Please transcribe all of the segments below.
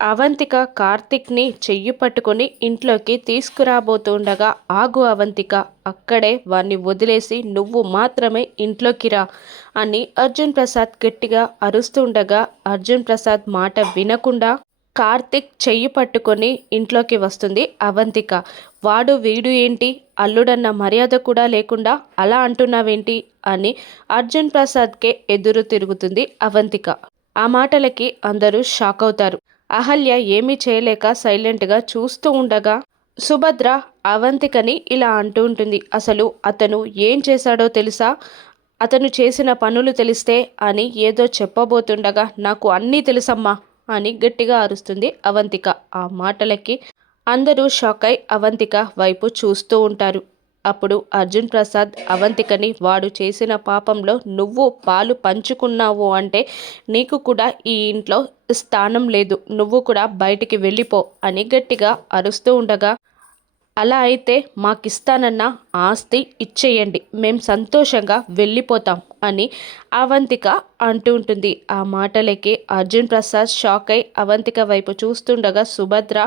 అవంతిక కార్తిక్ని చెయ్యి పట్టుకొని ఇంట్లోకి తీసుకురాబోతుండగా, ఆగు అవంతిక, అక్కడే వాణ్ణి వదిలేసి నువ్వు మాత్రమే ఇంట్లోకి రా అని అర్జున్ ప్రసాద్ గట్టిగా అరుస్తుండగా, అర్జున్ ప్రసాద్ మాట వినకుండా కార్తిక్ చెయ్యి పట్టుకొని ఇంట్లోకి వస్తుంది అవంతిక. వాడు వీడు ఏంటి, అల్లుడన్న మర్యాద కూడా లేకుండా అలా అంటున్నావేంటి అని అర్జున్ ప్రసాద్కే ఎదురు తిరుగుతుంది అవంతిక. ఆ మాటలకి అందరూ షాక్ అవుతారు. అహల్య ఏమీ చేయలేక సైలెంట్గా చూస్తూ ఉండగా, సుభద్ర అవంతికని ఇలా అంటూ ఉంటుంది. అసలు అతను ఏం చేశాడో తెలుసా, అతను చేసిన పనులు తెలిస్తే అని ఏదో చెప్పబోతుండగా, నాకు అన్నీ తెలుసమ్మా అని గట్టిగా అరుస్తుంది అవంతిక. ఆ మాటలకి అందరూ షాక్ అయి అవంతిక వైపు చూస్తూ ఉంటారు. అప్పుడు అర్జున్ ప్రసాద్ అవంతికని, వాడు చేసిన పాపంలో నువ్వు పాలు పంచుకున్నావు అంటే నీకు కూడా ఈ ఇంట్లో స్థానం లేదు, నువ్వు కూడా బయటికి వెళ్ళిపో అని గట్టిగా అరుస్తూ ఉండగా, అలా అయితే మాకిస్తానన్న ఆస్తి ఇచ్చేయండి, మేం సంతోషంగా వెళ్ళిపోతాం అని అవంతిక అంటూ ఉంటుంది. ఆ మాటలకి అర్జున్ ప్రసాద్ షాక్ అయి అవంతిక వైపు చూస్తుండగా, సుభద్ర,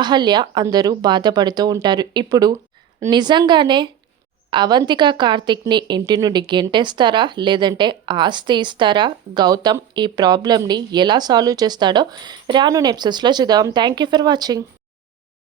అహల్య అందరూ బాధపడుతూ ఉంటారు. ఇప్పుడు నిజంగానే అవంతిక కార్తిక్ని ఇంటి నుండి గెంటేస్తారా, లేదంటే ఆస్తి ఇస్తారా? గౌతమ్ ఈ ప్రాబ్లమ్ని ఎలా సాల్వ్ చేస్తాడో రాను ఎపిసోడ్స్లో చూద్దాం. Thank you for watching.